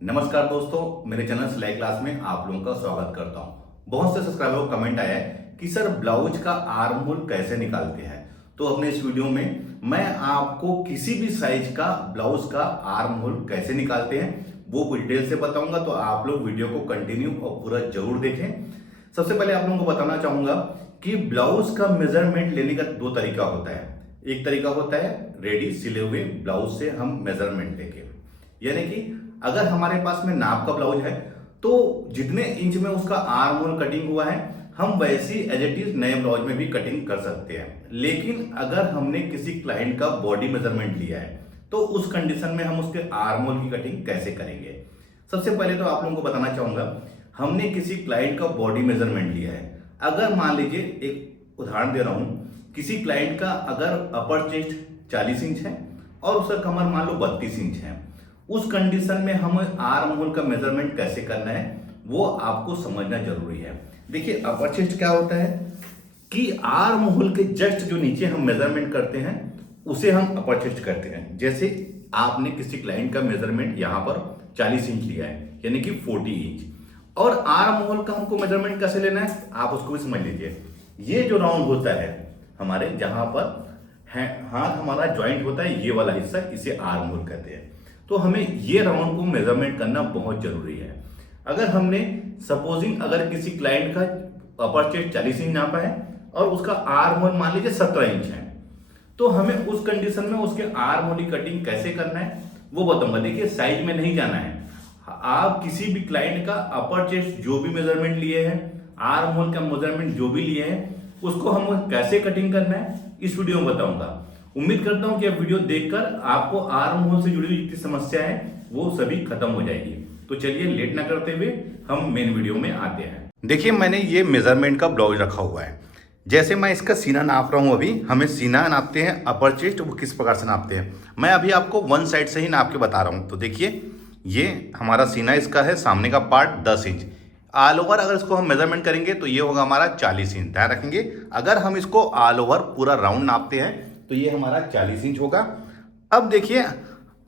नमस्कार दोस्तों, मेरे चैनल सिलाई क्लास में आप लोगों का स्वागत करता हूं। बहुत से सब्सक्राइबर को कमेंट आया है कि सर ब्लाउज का आर्म होल कैसे निकालते हैं। तो अपने इस वीडियो में मैं आपको किसी भी साइज का ब्लाउज का आर्म होल कैसे निकालते हैं वो डिटेल से बताऊंगा। तो आप लोग वीडियो को कंटिन्यू और पूरा जरूर देखें। सबसे पहले आप लोगों को बताना चाहूंगा कि ब्लाउज का मेजरमेंट लेने का दो तरीका होता है। एक तरीका होता है रेडी सिले हुए ब्लाउज से हम मेजरमेंट लेके, यानी कि अगर हमारे पास में नाप का ब्लाउज है तो जितने इंच में उसका आर्म होल कटिंग हुआ है हम वैसी एज इट इज नए ब्लाउज में भी कटिंग कर सकते हैं। लेकिन अगर हमने किसी क्लाइंट का बॉडी मेजरमेंट लिया है तो उस कंडीशन में हम उसके आर्म होल की कटिंग कैसे करेंगे। सबसे पहले तो आप लोगों को बताना चाहूंगा, हमने किसी क्लाइंट का बॉडी मेजरमेंट लिया है। अगर मान लीजिए, एक उदाहरण दे रहा हूं, किसी क्लाइंट का अगर अपर चेस्ट 40 इंच है और उसका कमर मान लो 32 इंच है, उस कंडीशन में हम आर्म होल का मेजरमेंट कैसे करना है वो आपको समझना जरूरी है। देखिए, अपर चेस्ट क्या होता है कि आर्म होल के जस्ट जो नीचे हम मेजरमेंट करते हैं उसे हम अपर चेस्ट करते हैं। जैसे आपने किसी क्लाइंट का मेजरमेंट यहां पर 40 इंच लिया है, यानी कि 40 इंच, और आर्म होल का हमको मेजरमेंट कैसे लेना है आप उसको भी समझ लीजिए। ये जो राउंड होता है हमारे, जहां पर हाथ हमारा ज्वाइंट होता है, ये वाला हिस्सा, इसे आर्म होल कहते हैं। तो हमें ये राउंड को मेजरमेंट करना बहुत जरूरी है। अगर हमने सपोजिंग अगर किसी क्लाइंट का अपर चेस्ट 40 इंच नापा है और उसका आर्म होल मान लीजिए 17 इंच है, तो हमें उस कंडीशन में उसके आर्म होल की कटिंग कैसे करना है वो बताऊंगा। देखिए, साइज में नहीं जाना है। आप किसी भी क्लाइंट का अपर चेस्ट जो भी मेजरमेंट लिए हैं, आर्म होल का मेजरमेंट जो भी लिए हैं, उसको हम कैसे कटिंग करना है इस वीडियो में बताऊंगा। उम्मीद करता हूं कि अब वीडियो देखकर आपको आर्म होल से जुड़ी हुई जितनी समस्या है वो सभी खत्म हो जाएगी। तो चलिए लेट ना करते हुए हम मेन वीडियो में आते हैं। देखिए, मैंने ये मेजरमेंट का ब्लाउज रखा हुआ है। जैसे मैं इसका सीना नाप रहा हूं, अभी हमें सीना नापते हैं, अपर चेस्ट वो किस प्रकार से नापते हैं मैं अभी आपको वन साइड से ही नाप के बता रहा हूं। तो देखिए, ये हमारा सीना इसका है, सामने का पार्ट 10 इंच। ऑल ओवर अगर इसको हम मेजरमेंट करेंगे तो ये होगा हमारा 40 इंच। ध्यान रखेंगे, अगर हम इसको ऑल ओवर पूरा राउंड नापते हैं तो ये हमारा 40 इंच होगा। अब देखिए,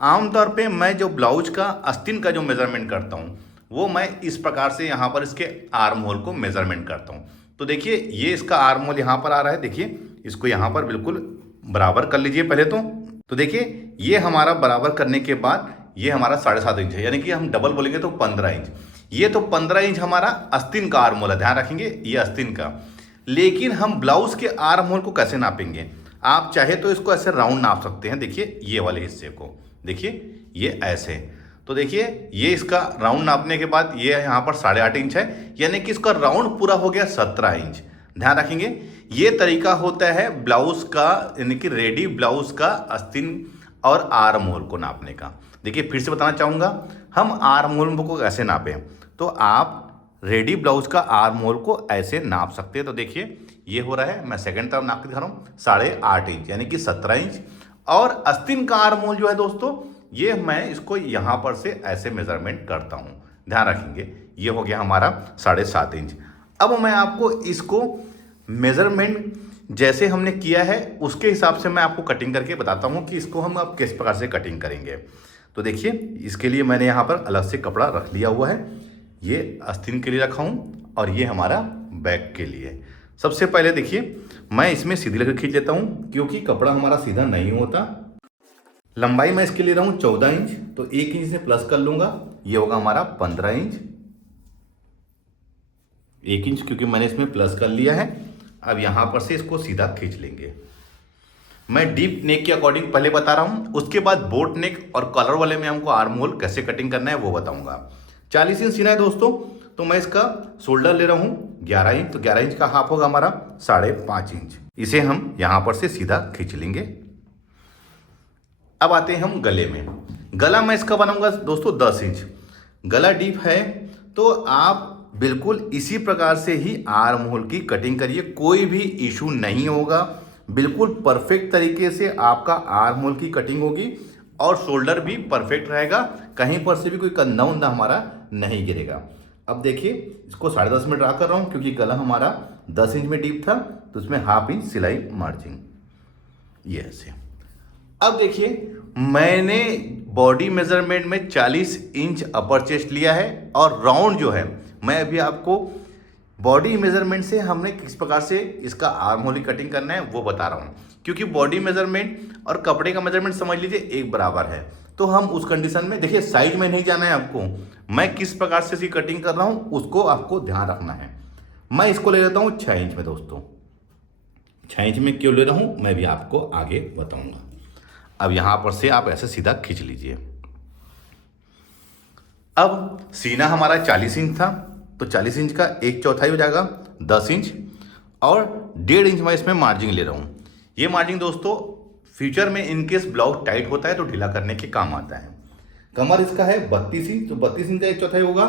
आमतौर पे मैं जो ब्लाउज का आस्तीन का जो मेजरमेंट करता हूँ वो मैं इस प्रकार से यहाँ पर इसके आर्म होल को मेजरमेंट करता हूँ। तो देखिए, ये इसका आर्म होल यहाँ पर आ रहा है। देखिए, इसको यहाँ पर बिल्कुल बराबर कर लीजिए पहले तो देखिए, ये हमारा बराबर करने के बाद ये हमारा 7.5 इंच है, यानी कि हम डबल बोलेंगे तो 15 इंच। ये तो 15 इंच हमारा आस्तीन का आर्म होल है, ध्यान रखेंगे, ये आस्तीन का। लेकिन हम ब्लाउज के आर्म होल को कैसे नापेंगे? आप चाहे तो इसको ऐसे राउंड नाप सकते हैं। देखिए, ये वाले हिस्से को देखिए, ये ऐसे। तो देखिए, ये इसका राउंड नापने के बाद ये यहाँ पर 8.5 इंच है, यानी कि इसका राउंड पूरा हो गया 17 इंच। ध्यान रखेंगे, ये तरीका होता है ब्लाउज का, यानी कि रेडी ब्लाउज का आस्तीन और आर्म होल को नापने का। देखिए, फिर से बताना चाहूँगा, हम आर्म होल को कैसे नापें। तो आप रेडी ब्लाउज का आर्म होल को ऐसे नाप सकते हैं। तो देखिए, ये हो रहा है, मैं सेकंड तरफ नाप के दिखा रहा हूँ, 8.5 इंच, यानी कि 17 इंच। और आस्तीन का आर्म होल जो है दोस्तों, ये मैं इसको यहाँ पर से ऐसे मेजरमेंट करता हूँ। ध्यान रखेंगे, ये हो गया हमारा 7.5 इंच। अब मैं आपको इसको मेजरमेंट जैसे हमने किया है उसके हिसाब से मैं आपको कटिंग करके बताता हूँ कि इसको हम अब किस प्रकार से कटिंग करेंगे। तो देखिए, इसके लिए मैंने यहाँ पर अलग से कपड़ा रख लिया हुआ है। ये आस्तीन के लिए रखा हूँ और ये हमारा बैक के लिए। सबसे पहले देखिए, मैं इसमें सीधी लकीर खींच लेता हूँ क्योंकि कपड़ा हमारा सीधा नहीं होता। लंबाई मैं इसके लिए रहा हूँ 14 इंच, तो 1 इंच से प्लस कर लूंगा, ये होगा हमारा 15 इंच। 1 इंच क्योंकि मैंने इसमें प्लस कर लिया है। अब यहाँ पर से इसको सीधा खींच लेंगे। मैं डीप नेक के अकॉर्डिंग पहले बता रहा हूँ, उसके बाद बोट नेक और कॉलर वाले में हमको आर्म होल कैसे कटिंग करना है वो बताऊंगा। 40 इंच सीना है दोस्तों, तो मैं इसका शोल्डर ले रहा हूँ 11 इंच, तो 11 इंच का हाफ होगा हमारा 5.5 इंच। इसे हम यहाँ पर से सीधा खींच लेंगे। अब आते हैं हम गले में। गला मैं इसका बनाऊंगा दोस्तों 10 इंच। गला डीप है तो आप बिल्कुल इसी प्रकार से ही आर्म होल की कटिंग करिए, कोई भी इशू नहीं होगा। बिल्कुल परफेक्ट तरीके से आपका आर्म होल की कटिंग होगी और शोल्डर भी परफेक्ट रहेगा, कहीं पर से भी कोई कंधा उंधा हमारा नहीं गिरेगा। अब देखिए, इसको 10.5 में ड्रा कर रहा हूँ क्योंकि गला हमारा 10 इंच में डीप था, तो इसमें हाफ इंच सिलाई मार्जिन, ये ऐसे। अब देखिए, मैंने बॉडी मेजरमेंट में 40 इंच अपर चेस्ट लिया है और राउंड जो है मैं अभी आपको बॉडी मेजरमेंट से हमने किस प्रकार से इसका आर्म होल की कटिंग करना है वो बता रहा हूँ, क्योंकि बॉडी मेजरमेंट और कपड़े का मेजरमेंट समझ लीजिए एक बराबर है। तो हम उस कंडीशन में देखिए साइज में नहीं जाना है आपको, मैं किस प्रकार से इसकी कटिंग कर रहा हूँ उसको आपको ध्यान रखना है। मैं इसको ले लेता हूँ 6 इंच में दोस्तों। 6 इंच में क्यों ले रहा हूँ मैं भी आपको आगे बताऊंगा। अब यहां पर से आप ऐसे सीधा खींच लीजिए। अब सीना हमारा 40 इंच था तो 40 इंच का 1/4 हो जाएगा 10 इंच और 1.5 इंच मैं इसमें मार्जिन ले रहा हूँ। ये मार्जिन दोस्तों फ्यूचर में इनकेस ब्लाउज टाइट होता है तो ढीला करने के काम आता है। कमर इसका है 32 इंच तो 32 इंच का 1/4 होगा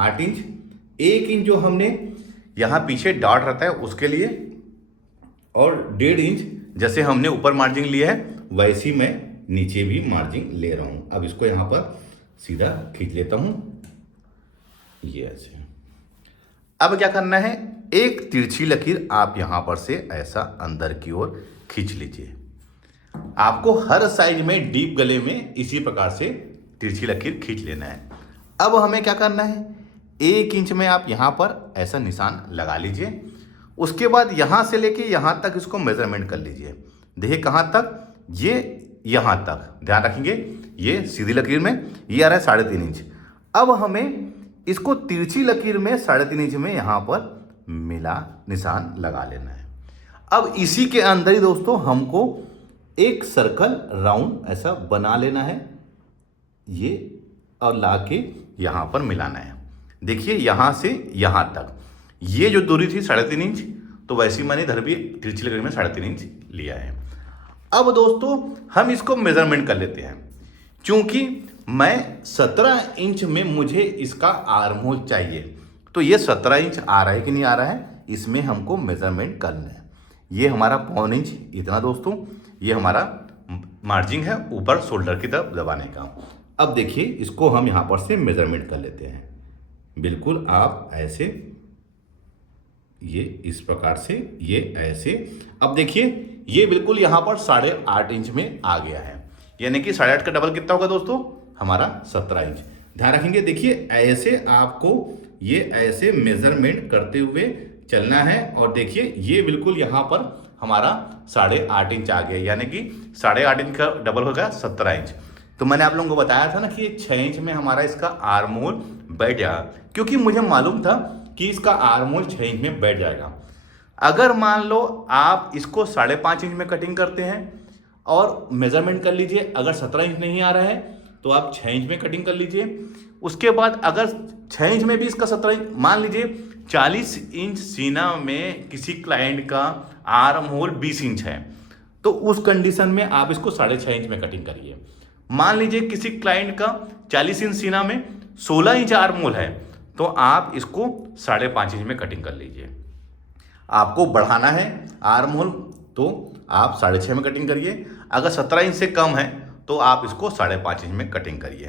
8 इंच। 1 इंच जो हमने यहाँ पीछे डॉट रहता है उसके लिए और 1.5 इंच जैसे हमने ऊपर मार्जिन लिया है वैसी मैं नीचे भी मार्जिन ले रहा हूँ। अब इसको यहाँ पर सीधा खींच लेता हूँ ये ऐसे। अब क्या करना है, एक तिरछी लकीर आप यहाँ पर से ऐसा अंदर की ओर खींच लीजिए। आपको हर साइज में डीप गले में इसी प्रकार से तिरछी लकीर खींच लेना है। अब हमें क्या करना है, 1 इंच में आप यहाँ पर ऐसा निशान लगा लीजिए। उसके बाद यहाँ से लेके यहाँ तक इसको मेजरमेंट कर लीजिए। देखिए कहाँ तक, ये यहाँ तक ध्यान रखेंगे, ये सीधी लकीर में ये आ रहा है 3.5 इंच। अब हमें इसको तिरछी लकीर में 3.5 इंच में यहाँ पर मिला निशान लगा लेना है। अब इसी के अंदर ही दोस्तों हमको एक सर्कल राउंड ऐसा बना लेना है ये और लाके यहाँ पर मिलाना है। देखिए यहाँ से यहाँ तक ये जो दूरी थी 3.5 इंच तो वैसी मैंने इधर भी तिरछी लकीर में 3.5 इंच लिया है। अब दोस्तों हम इसको मेजरमेंट कर लेते हैं। क्योंकि मैं 17 इंच में मुझे इसका आर्म होल चाहिए तो ये 17 इंच आ रहा है कि नहीं आ रहा है इसमें हमको मेजरमेंट करना है। ये हमारा 1.25 इंच इतना दोस्तों, ये हमारा मार्जिन है ऊपर शोल्डर की तरफ दबाने का। अब देखिए इसको हम यहाँ पर से मेजरमेंट कर लेते हैं। बिल्कुल आप ऐसे, ये इस प्रकार से, ये ऐसे। अब देखिए ये बिल्कुल यहाँ पर 8.5 इंच में आ गया है, यानी कि 8.5 का डबल कितना होगा दोस्तों हमारा 17 इंच। ध्यान रखेंगे, देखिए ऐसे आपको ये ऐसे मेजरमेंट करते हुए चलना है। और देखिए ये बिल्कुल यहाँ पर हमारा 8.5 इंच आ गया, यानी कि 8.5 इंच का डबल होगा 17 इंच। तो मैंने आप लोगों को बताया था ना कि 6 इंच में हमारा इसका आर्म होल बैठ जाएगा, क्योंकि मुझे मालूम था कि इसका आर्म होल 6 इंच में बैठ जाएगा। अगर मान लो आप इसको 5.5 इंच में कटिंग करते हैं और मेजरमेंट कर लीजिए, अगर 17 इंच नहीं आ रहा है तो आप 6 इंच में कटिंग कर लीजिए। उसके बाद अगर 6 इंच में भी इसका 17 इंच, मान लीजिए 40 इंच सीना में किसी क्लाइंट का आर्म होल 20 इंच है तो उस कंडीशन में आप इसको 6.5 इंच में कटिंग करिए। मान लीजिए किसी क्लाइंट का 40 इंच सीना में 16 इंच आर्म होल है तो आप इसको 5.5 इंच में कटिंग कर लीजिए। आपको बढ़ाना है आर्म होल तो आप 6.5 में कटिंग करिए, अगर 17 इंच से कम है तो आप इसको 5.5 इंच में कटिंग करिए।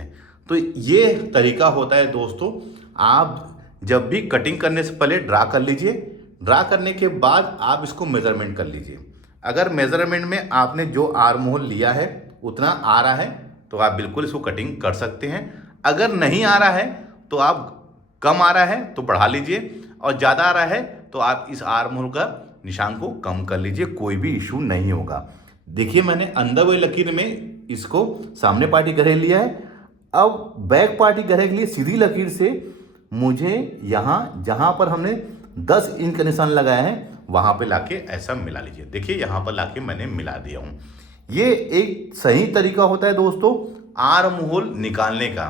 तो ये तरीका होता है दोस्तों। आप जब भी कटिंग करने से पहले ड्रा कर लीजिए, ड्रा करने के बाद आप इसको मेजरमेंट कर लीजिए। अगर मेजरमेंट में आपने जो आर्म होल लिया है उतना आ रहा है तो आप बिल्कुल इसको कटिंग कर सकते हैं। अगर नहीं आ रहा है तो आप, कम आ रहा है तो बढ़ा लीजिए और ज़्यादा आ रहा है तो आप इस आर्म होल का निशान को कम कर लीजिए, कोई भी इशू नहीं होगा। देखिए मैंने अंदर वाली लकीर में इसको सामने पार्टी गहरे लिया है। अब बैक पार्टी गहरे के लिए सीधी लकीर से मुझे यहाँ जहाँ पर हमने 10 इंच का निशान लगाया है वहाँ पे लाके ऐसा मिला लीजिए। देखिए यहाँ पर लाके मैंने मिला दिया हूँ। ये एक सही तरीका होता है दोस्तों आर्म होल निकालने का।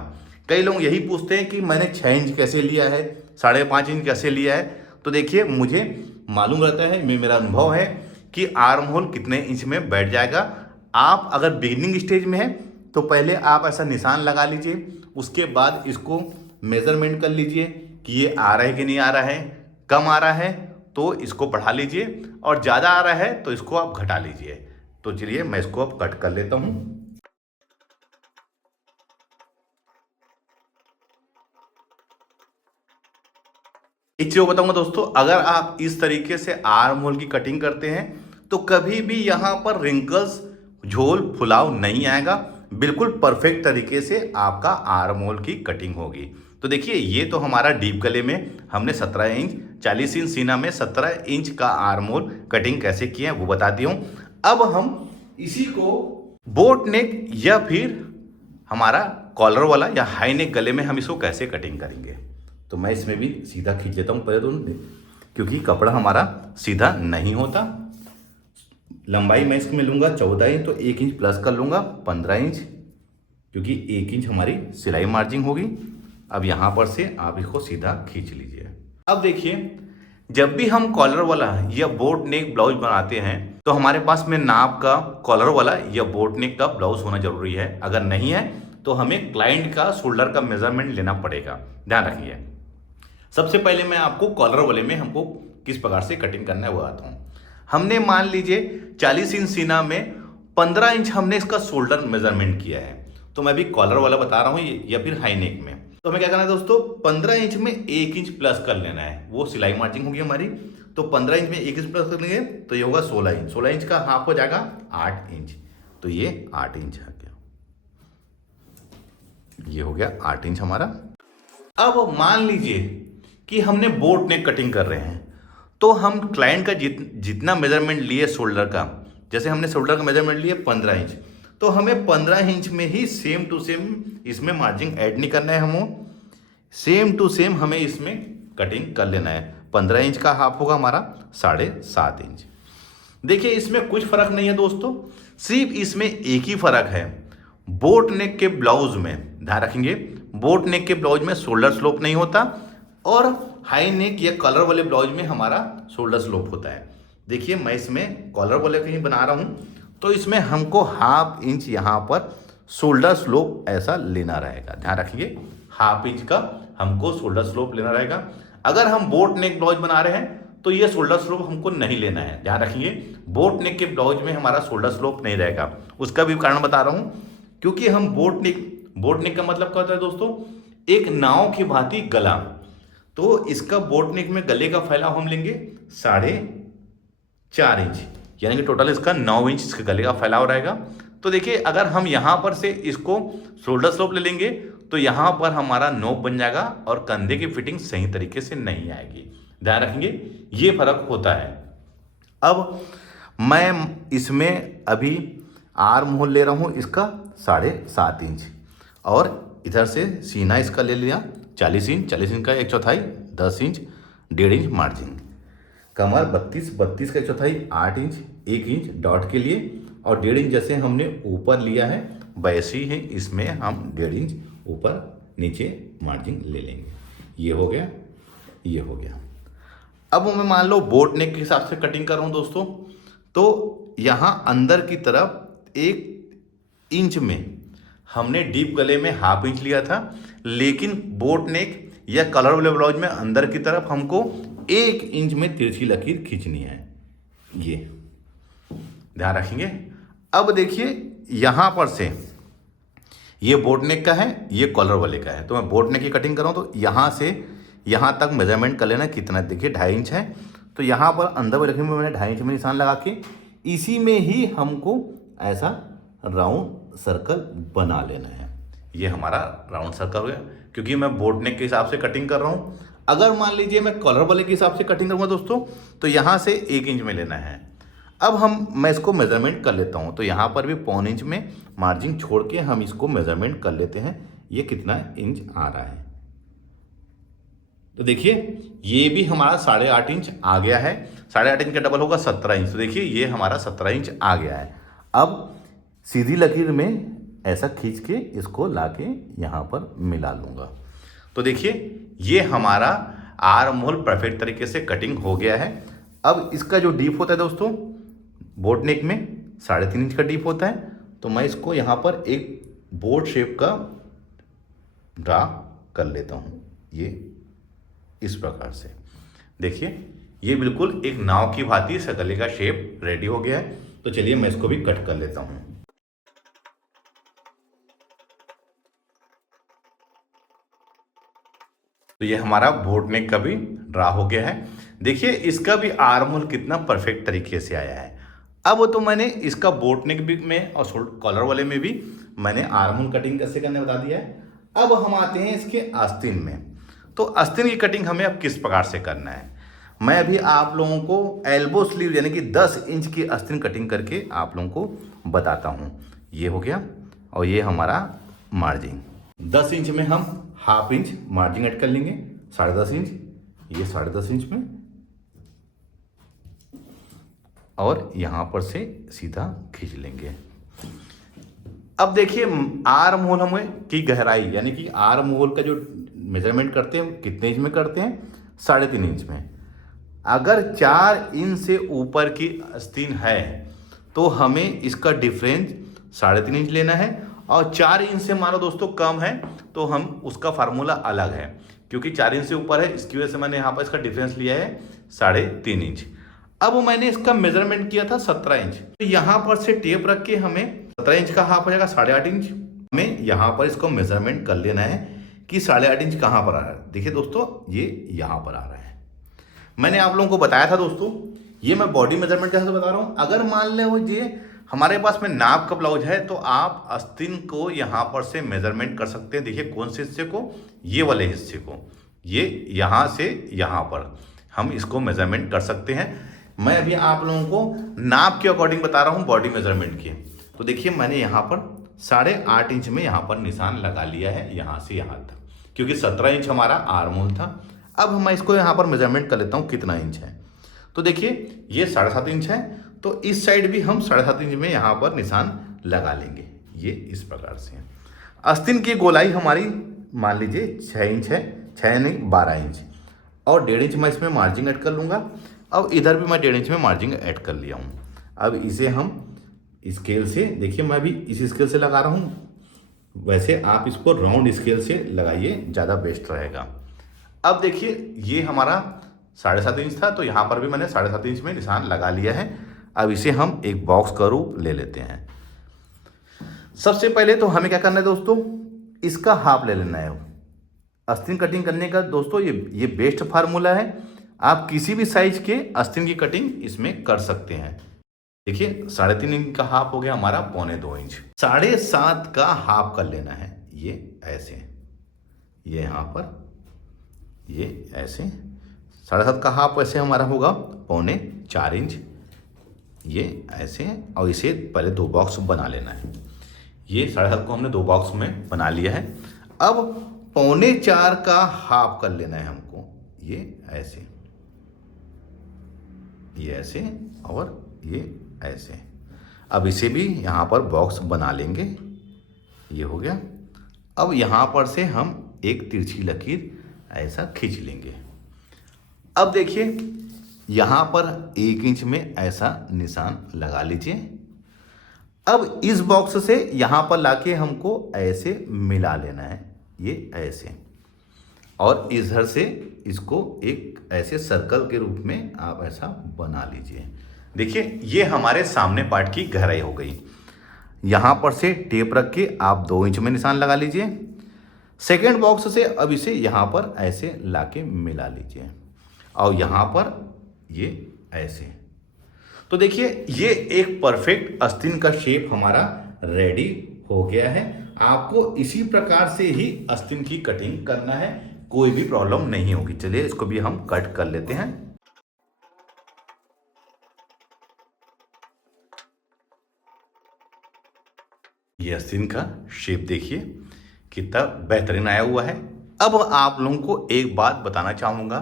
कई लोग यही पूछते हैं कि मैंने 6 इंच कैसे लिया है, 5.5 इंच कैसे लिया है। तो देखिए मुझे मालूम रहता है, मेरा अनुभव है कि आर्म होल कितने इंच में बैठ जाएगा। आप अगर बिगिनिंग स्टेज में है तो पहले आप ऐसा निशान लगा लीजिए, उसके बाद इसको मेजरमेंट कर लीजिए कि ये आ रहा है कि नहीं आ रहा है। कम आ रहा है तो इसको बढ़ा लीजिए और ज़्यादा आ रहा है तो इसको आप घटा लीजिए। तो चलिए मैं इसको अब कट कर लेता हूँ। एक चीज बताऊंगा दोस्तों, अगर आप इस तरीके से आर्म होल की कटिंग करते हैं तो कभी भी यहाँ पर रिंकल्स, झोल, फुलाव नहीं आएगा। बिल्कुल परफेक्ट तरीके से आपका आर्म होल की कटिंग होगी। तो देखिए ये तो हमारा डीप गले में हमने 17 इंच 40 इंच सीना में 17 इंच का आर्म होल कटिंग कैसे किए हैं वो बता दिया हूँ। अब हम इसी को बोट नेक या फिर हमारा कॉलर वाला या हाई नेक गले में हम इसको कैसे कटिंग करेंगे। तो मैं इसमें भी सीधा खींच लेता हूँ पहले तो, क्योंकि कपड़ा हमारा सीधा नहीं होता। लंबाई मैं इसमें लूँगा 14 इंच, तो 1 इंच प्लस कर लूँगा 15 इंच, क्योंकि 1 इंच हमारी सिलाई मार्जिन होगी। अब यहाँ पर से आप इसको सीधा खींच लीजिए। अब देखिए जब भी हम कॉलर वाला या बोट नेक ब्लाउज बनाते हैं तो हमारे पास में नाप का कॉलर वाला या बोट नेक का ब्लाउज होना जरूरी है। अगर नहीं है तो हमें क्लाइंट का शोल्डर का मेजरमेंट लेना पड़ेगा, ध्यान रखिए। सबसे पहले मैं आपको कॉलर वाले में हमको किस प्रकार से कटिंग करना है वो बताता हूँ। हमने मान लीजिए 40 इंच सीना में 15 इंच हमने इसका शोल्डर मेजरमेंट किया है, तो मैं भी कॉलर वाला बता रहा हूँ या फिर हाई नेक में। तो हमें क्या करना है दोस्तों, 15 इंच में 1 इंच प्लस कर लेना है, वो सिलाई मार्जिन होगी हमारी। तो 15 इंच में 1 इंच प्लस कर लेंगे तो ये होगा 16 इंच। 16 इंच का हाफ हो जाएगा 8 इंच, तो ये 8 इंच आ गया, ये हो गया 8 इंच हमारा। अब मान लीजिए कि हमने बोट नेक कटिंग कर रहे हैं, तो हम क्लाइंट का जितना मेजरमेंट लिए शोल्डर का, जैसे हमने शोल्डर का मेजरमेंट लिए 15 इंच, तो हमें 15 इंच में ही सेम टू सेम इसमें मार्जिन ऐड नहीं करना है, हमें सेम टू सेम हमें इसमें कटिंग कर लेना है। 15 इंच का हाफ होगा हमारा 7.5 इंच। देखिए इसमें कुछ फर्क नहीं है दोस्तों, सिर्फ इसमें एक ही फर्क है, बोट नेक के ब्लाउज में ध्यान रखेंगे, बोट नेक के ब्लाउज में शोल्डर स्लोप नहीं होता और हाई नेक या कॉलर वाले ब्लाउज में हमारा शोल्डर स्लोप होता है। देखिए मैं इसमें कॉलर वाले कहीं बना रहा हूं, तो इसमें हमको हाफ इंच यहाँ पर शोल्डर स्लोप ऐसा लेना रहेगा, ध्यान रखिए हाफ इंच का हमको शोल्डर स्लोप लेना रहेगा। अगर हम बोट नेक ब्लाउज बना रहे हैं तो ये शोल्डर स्लोप हमको नहीं लेना है, ध्यान रखिए बोट नेक के ब्लाउज में हमारा शोल्डर स्लोप नहीं रहेगा। उसका भी कारण बता रहा हूं, क्योंकि हम बोट नेक का मतलब क्या होता है दोस्तों, एक नाव की भांति गला, तो इसका बोट नेक में गले का फैलाव हम लेंगे 4.5 इंच, यानी कि टोटल इसका 9 इंच इसके गले का फैलाव रहेगा। तो देखिए अगर हम यहाँ पर से इसको शोल्डर स्लोप ले लेंगे तो यहाँ पर हमारा नोक बन जाएगा और कंधे की फिटिंग सही तरीके से नहीं आएगी, ध्यान रखेंगे ये फर्क होता है। अब मैं इसमें अभी आर्म होल ले रहा हूँ इसका 7.5 इंच, और इधर से सीना इसका ले लिया 40 इंच, 40 इंच का 1/4 10 इंच 1.5 इंच मार्जिन, कमर 32 का 1/4 8 इंच 1 इंच डॉट के लिए, और 1.5 इंच जैसे हमने ऊपर लिया है वैसे ही इसमें हम 1.5 इंच ऊपर नीचे मार्जिन ले लेंगे। ये हो गया, ये हो गया। अब मैं मान लो बोट नेक के हिसाब से कटिंग कर रहा हूँ दोस्तों, तो यहाँ अंदर की तरफ 1 इंच में हमने डीप गले में हाफ इंच लिया था, लेकिन बोट नेक या कलर वाले ब्लाउज में अंदर की तरफ हमको 1 इंच में तिरछी लकीर खींचनी है, ये ध्यान रखेंगे। अब देखिए यहां पर से ये बोट नेक का है, ये कॉलर वाले का है, तो मैं बोट नेक की कटिंग कर रहा हूं, तो यहां से यहां तक मेजरमेंट कर लेना कितना, देखिए 2.5 इंच है, तो यहां पर अंदर वाले में मैंने 2.5 इंच में निशान लगा के इसी में ही हमको ऐसा राउंड सर्कल बना लेना है। ये हमारा राउंड सर्कल हो गया, क्योंकि मैं बोट नेक के हिसाब से कटिंग कर रहा हूं। अगर मान लीजिए मैं कॉलर वाले के हिसाब से कटिंग करूंगा दोस्तों, तो यहां से 1 इंच में लेना है। अब मैं इसको मेजरमेंट कर लेता हूं, तो यहां पर भी 1/4 इंच में मार्जिन छोड़ के हम इसको मेजरमेंट कर लेते हैं, ये कितना इंच आ रहा है। तो देखिए ये भी हमारा 8.5 इंच आ गया है, 8.5 इंच का डबल होगा 17 इंच, तो देखिए ये हमारा 17 इंच आ गया है। अब सीधी लकीर में ऐसा खींच के इसको लाके यहाँ पर मिला लूँगा, तो देखिए ये हमारा आर्म होल परफेक्ट तरीके से कटिंग हो गया है। अब इसका जो डीप होता है दोस्तों, बोट नेक में 3.5 इंच का डीप होता है, तो मैं इसको यहाँ पर एक बोट शेप का ड्रा कर लेता हूँ, ये इस प्रकार से। देखिए ये बिल्कुल एक नाव की भांति से गले का शेप रेडी हो गया है। तो चलिए मैं इसको भी कट कर लेता हूँ। तो ये हमारा बोट नेक का भी ड्रा हो गया है। देखिए इसका भी आर्म होल कितना परफेक्ट तरीके से आया है। अब तो मैंने इसका बोट नेक भी में और कॉलर वाले में भी मैंने आर्म होल कटिंग कैसे करने बता दिया है। अब हम आते हैं इसके आस्तीन में। तो आस्तीन की कटिंग हमें अब किस प्रकार से करना है, मैं अभी आप लोगों को एल्बो स्लीव यानी कि 10 इंच की आस्तीन कटिंग करके आप लोगों को बताता हूँ। ये हो गया और ये हमारा मार्जिन 10 इंच में हम हाफ इंच मार्जिन ऐड कर लेंगे, 10.5 इंच, ये 10.5 इंच में, और यहाँ पर से सीधा खींच लेंगे। अब देखिए आर्म होल हमें की गहराई यानी कि आर्म होल का जो मेजरमेंट करते हैं कितने इंच में करते हैं, 3.5 इंच में। अगर 4 इंच से ऊपर की आस्तीन है तो हमें इसका डिफरेंस 3.5 इंच लेना है, और 4 इंच से मानो दोस्तों कम है तो हम उसका फार्मूला अलग है, क्योंकि 4 इंच से ऊपर है इसकी वजह से मैंने यहाँ पर इसका डिफरेंस लिया है 3.5 इंच। अब मैंने इसका मेजरमेंट किया था 17 इंच, तो यहाँ पर से टेप रख के हमें 17 इंच का हाफ हो जाएगा 8.5 इंच। हमें यहाँ पर इसको मेजरमेंट कर लेना है कि 8.5 इंच कहाँ पर आ रहा है। देखिए दोस्तों ये यहाँ पर आ रहा है। मैंने आप लोगों को बताया था दोस्तों, ये मैं बॉडी मेजरमेंट जैसे बता रहा हूँ। अगर मान लो ये हमारे पास में नाप का ब्लाउज है तो आप आस्तीन को यहाँ पर से मेजरमेंट कर सकते हैं। देखिए कौन से हिस्से को, ये वाले हिस्से को, ये यहाँ से यहाँ पर हम इसको मेजरमेंट कर सकते हैं। मैं अभी आप लोगों को नाप के अकॉर्डिंग बता रहा हूँ बॉडी मेजरमेंट के। तो देखिए मैंने यहाँ पर 8.5 इंच में यहाँ पर निशान लगा लिया है, यहाँ से यहाँ तक, क्योंकि 17 इंच हमारा आर्म होल था। अब मैं इसको यहाँ पर मेजरमेंट कर लेता हूँ कितना इंच है। तो देखिए ये 7.5 इंच है, तो इस साइड भी हम 7.5 इंच में यहाँ पर निशान लगा लेंगे। ये इस प्रकार से आस्तीन की गोलाई हमारी मान लीजिए 6 इंच है, 6 नहीं 12 इंच, और 1.5 इंच मैं इसमें मार्जिन ऐड कर लूँगा। अब इधर भी मैं 1.5 इंच में मार्जिन ऐड कर लिया हूँ। अब इसे हम स्केल से, देखिए मैं भी इस स्केल से लगा रहा हूँ, वैसे आप इसको राउंड स्केल से लगाइए, ज़्यादा बेस्ट रहेगा। अब देखिए ये हमारा 7.5 इंच था, तो यहाँ पर भी मैंने 7.5 इंच में निशान लगा लिया है। अब इसे हम एक बॉक्स का रूप ले लेते हैं। सबसे पहले तो हमें क्या करना है दोस्तों, इसका हाफ ले लेना है। आस्तीन कटिंग करने का दोस्तों ये बेस्ट फार्मूला है। आप किसी भी साइज के आस्तीन की कटिंग इसमें कर सकते हैं। देखिए 3.5 इंच का हाफ हो गया हमारा 2.25 इंच। 7.5 का हाफ कर लेना है, ये ऐसे, ये यहाँ पर, ये ऐसे 7.5 का हाफ ऐसे हमारा होगा 3.25 इंच, ये ऐसे, और इसे पहले 2 बॉक्स बना लेना है। ये 7.5 को हमने 2 बॉक्स में बना लिया है। अब 3.25 का हाफ कर लेना है हमको, ये ऐसे, ये ऐसे और ये ऐसे। अब इसे भी यहाँ पर बॉक्स बना लेंगे, ये हो गया। अब यहाँ पर से हम एक तिरछी लकीर ऐसा खींच लेंगे। अब देखिए यहाँ पर 1 इंच में ऐसा निशान लगा लीजिए। अब इस बॉक्स से यहाँ पर लाके हमको ऐसे मिला लेना है, ये ऐसे, और इधर से इसको एक ऐसे सर्कल के रूप में आप ऐसा बना लीजिए। देखिए ये हमारे सामने पार्ट की गहराई हो गई। यहाँ पर से टेप रख के आप 2 इंच में निशान लगा लीजिए। सेकेंड बॉक्स से अब इसे यहाँ पर ऐसे लाके मिला लीजिए, और यहाँ पर ये ऐसे। तो देखिए ये एक परफेक्ट आस्तीन का शेप हमारा रेडी हो गया है। आपको इसी प्रकार से ही आस्तीन की कटिंग करना है, कोई भी प्रॉब्लम नहीं होगी। चलिए इसको भी हम कट कर लेते हैं। ये आस्तीन का शेप देखिए कितना बेहतरीन आया हुआ है। अब आप लोगों को एक बात बताना चाहूँगा,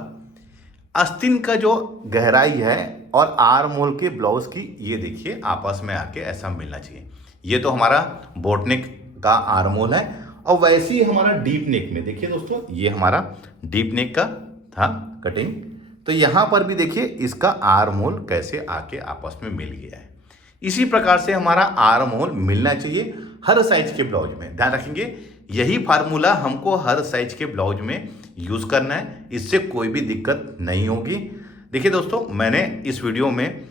आस्तीन का जो गहराई है और आर्म होल के ब्लाउज की, ये देखिए आपस में आके ऐसा मिलना चाहिए। ये तो हमारा बोट नेक का आर्म होल है, और वैसे ही हमारा डीप नेक में देखिए दोस्तों, ये हमारा डीप नेक का था कटिंग, तो यहाँ पर भी देखिए इसका आर्म होल कैसे आके आपस में मिल गया है। इसी प्रकार से हमारा आर्म होल मिलना चाहिए हर साइज के ब्लाउज में। ध्यान रखेंगे यही फार्मूला हमको हर साइज के ब्लाउज में यूज़ करना है, इससे कोई भी दिक्कत नहीं होगी। देखिए दोस्तों मैंने इस वीडियो में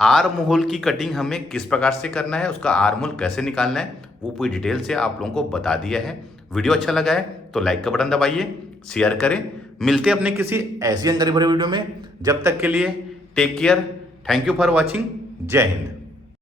आर्म होल की कटिंग हमें किस प्रकार से करना है, उसका आर्म होल कैसे निकालना है, वो पूरी डिटेल से आप लोगों को बता दिया है। वीडियो अच्छा लगा है तो लाइक का बटन दबाइए, शेयर करें। मिलते हैं अपने किसी ऐसी जानकारी भरे वीडियो में। जब तक के लिए take care, thank you for watching, जय हिंद।